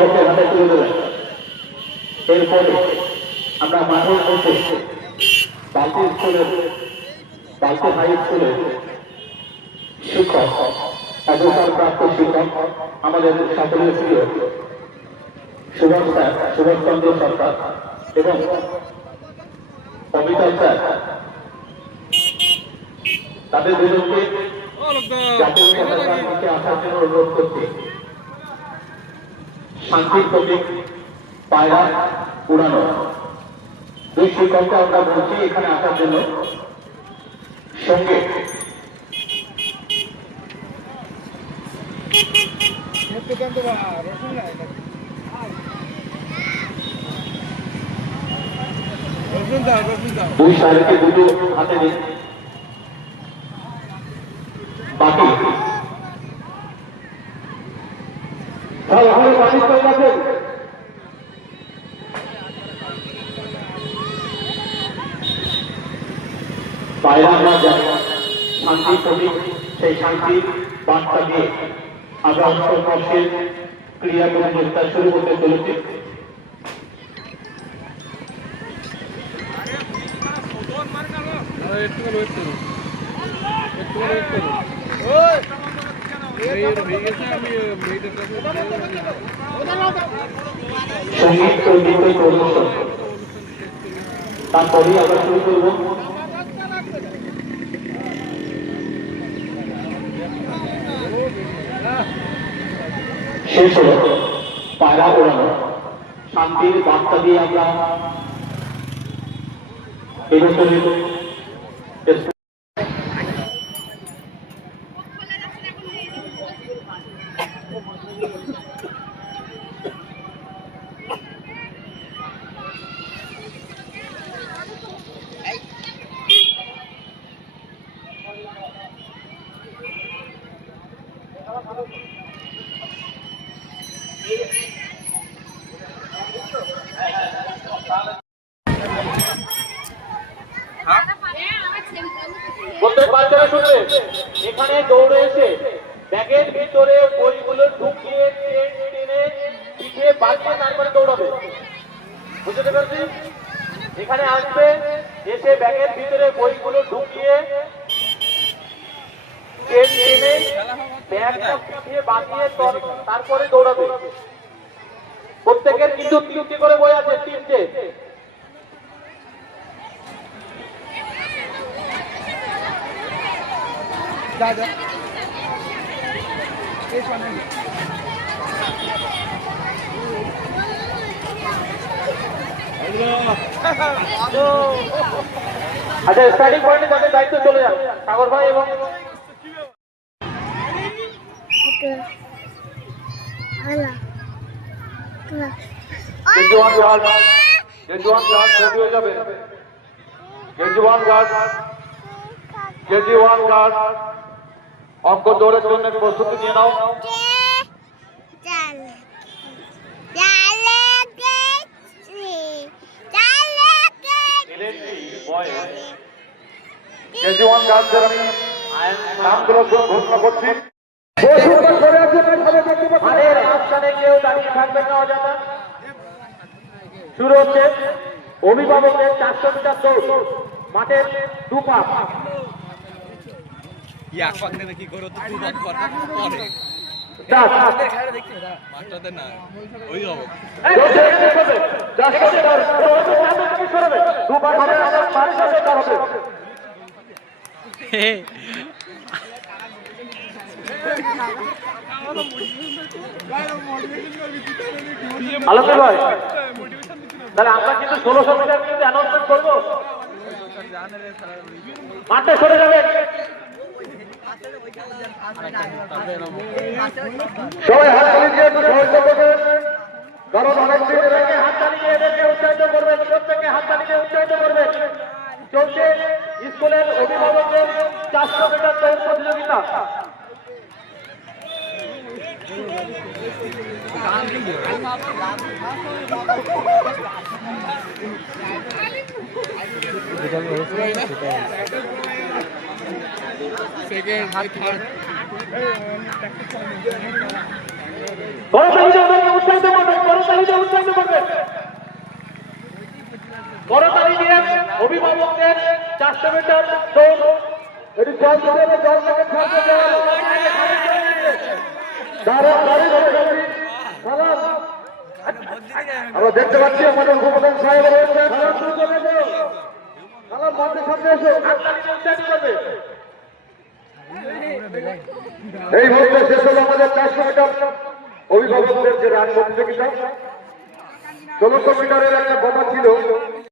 অভিভাবকের হাতে তুলে দেবেন। এরপরে আমরা মাঠের মধ্যে বালতি স্কুলের বালতি হাই স্কুলের শিক্ষক অবসরপ্রাপ্ত শিক্ষক আমাদের সকলের প্রিয় সুভাষ স্যার, সুভাষচন্দ্র সরকার এবং অমিতাভ স্যার, তাদের দুজনকে জাতীয় পতাকার নিচে আসার জন্য অনুরোধ করছি। শান্তির প্রতীক পায়রা উড়ানো দুই শিক্ষককে আমরা বলছি এখানে আসার জন্য। সঙ্গে দুই সারিকে দুটো হাতে নিন। বাকি বাইরে আমরা জানি শান্তি প্রতীক, সেই শান্তির বার্তা দিয়ে আমরা অংশগ্রহণের ক্রিয়া প্রতিযোগিতা শুরু করতে চলেছি। সঙ্গীত ও নৃত্য প্রদর্শন, তারপরেই আমরা শুরু করব। শেষ হল পায়রা ওড়ানো। শান্তির বার্তা দিয়ে আমরা এবছরের প্রত্যেক বাচ্চারা শুনবে, এখানে দৌড়ে এসে ব্যাগের ভিতরে বইগুলো ঢুকিয়ে টেনে পিঠে বাঁধিয়ে তারপরে দৌড়াবে। বুঝতে পারছি? এখানে আসবে, এসে ব্যাগের ভিতরে বইগুলো ঢুকিয়ে টেনে ব্যাগটা পিঠে বাঁধিয়ে তারপরে দৌড়াবে। প্রত্যেকের কিন্তু তিনটি করে বই আছে, তিনটে। দাদা আচ্ছা, স্টার্টিং পয়েন্টে তাদের দায়িত্ব চলে যাবে সাগর ভাই এবং অঙ্ক দৌড়ের জন্য প্রস্তুতি নিয়ে নাও। কেজি-1 গার্ডদের আমি নামগুলো ঘোষণা করছি। কেউ দাঁড়িয়ে থাকবেন না অযথা। শুরু হচ্ছে অভিভাবকের 400 মিটার দৌড়, মাঠের দুপাশ। কি করো আলোচনা ভাই, তাহলে আমরা কিন্তু 1600 মিটার কিন্তু অ্যানাউন্সমেন্ট করবো। মাঠে সরে যাবেন সবাই, হাত তালিয়ে একটু সাহায্য করবেন, কারণ অনেক দিন হাত তালিয়ে এদেরকে উৎসাহিত করবেন, প্রত্যেকে হাত তালিয়ে উৎসাহিত করবেন। চলছে স্কুলের অভিভাবকদের 400 মিটার দৌড় প্রতিযোগিতা। উৎসাহিত করবেন। শুরু করবেন। করতালি দিয়ে অভিভাবকদের 400 মিটার দৌড়। এটি জল থেকে জল থেকে থাকবে আমরা দেখতে পাচ্ছি আমাদের উপপ্রধান সাহেব রয়েছে। মঞ্চের সামনে এসে হাততালি উচ্চারণ করবে। এই মুহূর্তে শেষ হলো আমাদের 400 মিটার অভিভাবকদের যে রান প্রতিযোগিতা। 1600 মিটারের একটা কথা ছিল